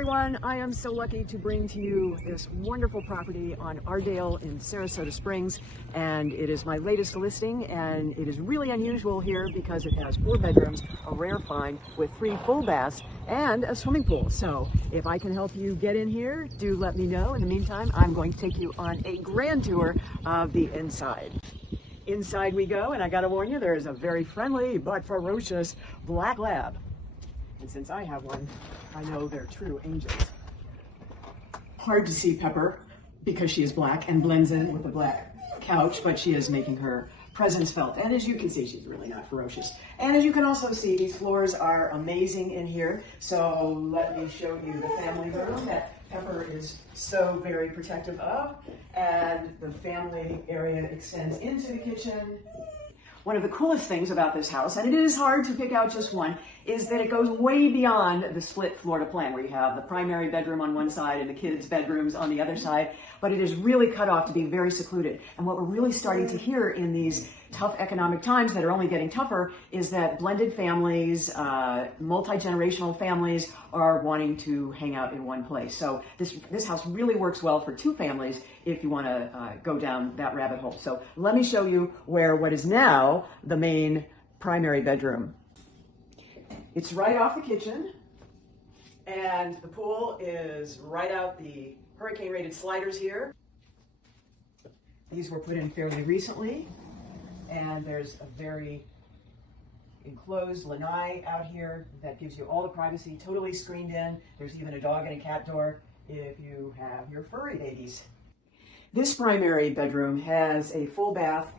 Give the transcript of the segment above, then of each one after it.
everyone, I am so lucky to bring to you this wonderful property on Ardale in Sarasota Springs, and it is my latest listing, and it is really unusual here because it has 4 bedrooms, a rare find with 3 full baths and a swimming pool. So if I can help you get in here, do let me know. In the meantime, I'm going to take you on a grand tour of the inside. Inside we go, and I gotta warn you, there is a very friendly but ferocious black lab. And since I have one, I know they're true angels. Hard to see Pepper because she is black and blends in with the black couch, but she is making her presence felt. And as you can see, she's really not ferocious. And as you can also see, these floors are amazing in here. So let me show you the family room that Pepper is so very protective of. And the family area extends into the kitchen. One of the coolest things about this house, and it is hard to pick out just one, is that it goes way beyond the split floor to plan where you have the primary bedroom on one side and the kids' bedrooms on the other side, but it is really cut off to be very secluded. And what we're really starting to hear in these tough economic times that are only getting tougher is that blended families, multi-generational families are wanting to hang out in one place. So this house really works well for 2 families if you want to go down that rabbit hole. So let me show you where what is now the main primary bedroom. It's right off the kitchen, and the pool is right out the hurricane-rated sliders here. These were put in fairly recently, and there's a very enclosed lanai out here that gives you all the privacy, totally screened in. There's even a dog and a cat door if you have your furry babies. This primary bedroom has a full bath,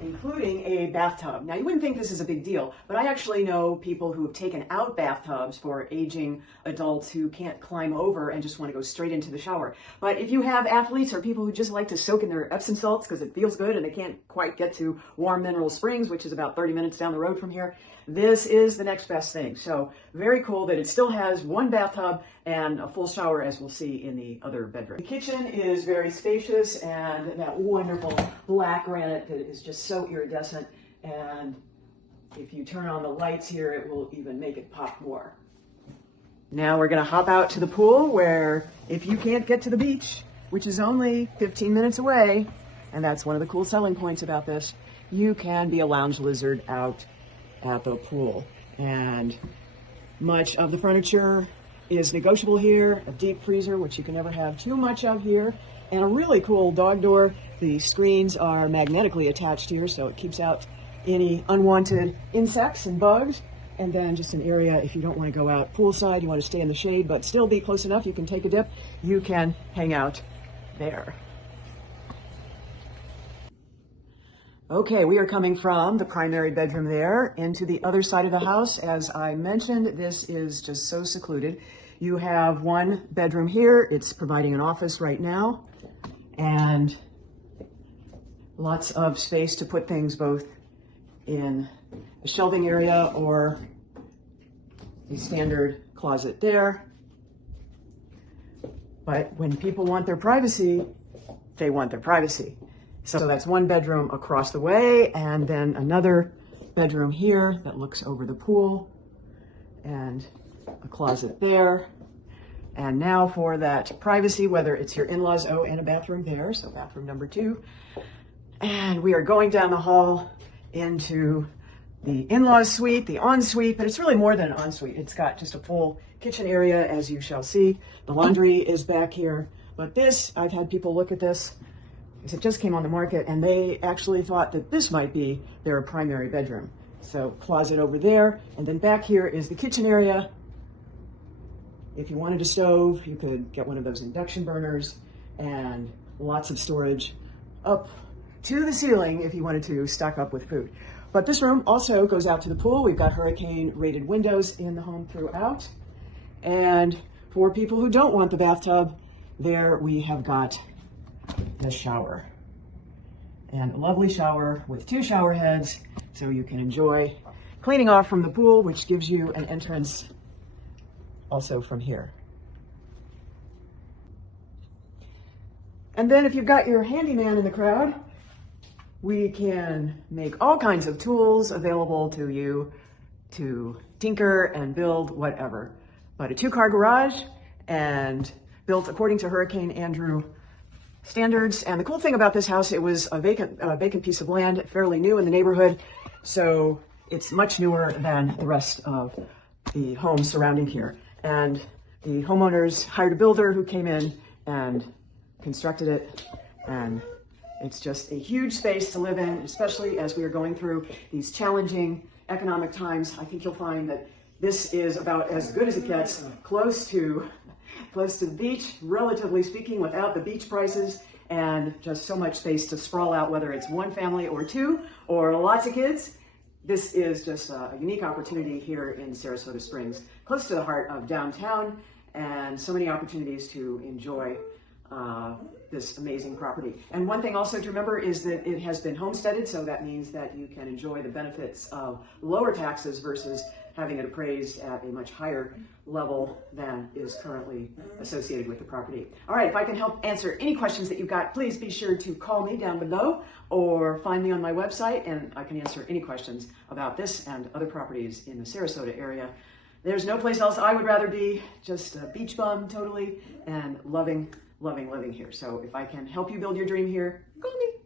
including a bathtub. Now, you wouldn't think this is a big deal, but I actually know people who have taken out bathtubs for aging adults who can't climb over and just want to go straight into the shower. But if you have athletes or people who just like to soak in their Epsom salts because it feels good and they can't quite get to warm mineral springs, which is about 30 minutes down the road from here, this is the next best thing. So very cool that it still has 1 bathtub and a full shower, as we'll see in the other bedroom. The kitchen is very spacious, and that wonderful black granite that is just so iridescent. And if you turn on the lights here, it will even make it pop more. Now we're gonna hop out to the pool where if you can't get to the beach, which is only 15 minutes away, and that's one of the cool selling points about this, you can be a lounge lizard out at the pool. And much of the furniture is negotiable here, a deep freezer, which you can never have too much of here, and a really cool dog door. The screens are magnetically attached here, so it keeps out any unwanted insects and bugs. And then just an area if you don't want to go out poolside, you want to stay in the shade, but still be close enough, you can take a dip, you can hang out there. Okay, we are coming from the primary bedroom there into the other side of the house. As I mentioned, this is just so secluded. You have 1 bedroom here. It's providing an office right now, and lots of space to put things both in a shelving area or a standard closet there. But when people want their privacy, they want their privacy. So that's 1 bedroom across the way, and then another bedroom here that looks over the pool, and a closet there. And now for that privacy, whether it's your in-laws, and a bathroom there, so bathroom number 2. And we are going down the hall into the in-laws suite, the ensuite, but it's really more than an ensuite. It's got just a full kitchen area, as you shall see. The laundry is back here, but this, I've had people look at this, because it just came on the market, and they actually thought that this might be their primary bedroom. So closet over there, and then back here is the kitchen area. If you wanted a stove, you could get one of those induction burners, and lots of storage up to the ceiling if you wanted to stock up with food. But this room also goes out to the pool. We've got hurricane-rated windows in the home throughout. And for people who don't want the bathtub, there we have got the shower, and a lovely shower with 2 shower heads, so you can enjoy cleaning off from the pool, which gives you an entrance also from here. And then if you've got your handyman in the crowd, we can make all kinds of tools available to you to tinker and build whatever. But a 2-car garage and built according to Hurricane Andrew standards. And the cool thing about this house, it was a vacant piece of land, fairly new in the neighborhood. So it's much newer than the rest of the homes surrounding here. And the homeowners hired a builder who came in and constructed it. And it's just a huge space to live in, especially as we are going through these challenging economic times. I think you'll find that this is about as good as it gets, close to the beach, relatively speaking, without the beach prices, and just so much space to sprawl out, whether it's one family or two, or lots of kids. This is just a unique opportunity here in Sarasota Springs, close to the heart of downtown, and so many opportunities to enjoy this amazing property. And one thing also to remember is that it has been homesteaded, so that means that you can enjoy the benefits of lower taxes versus having it appraised at a much higher level than is currently associated with the property. All right, if I can help answer any questions that you've got, please be sure to call me down below or find me on my website, and I can answer any questions about this and other properties in the Sarasota area. There's no place else I would rather be, just a beach bum totally, and loving living here. So if I can help you build your dream here, call me.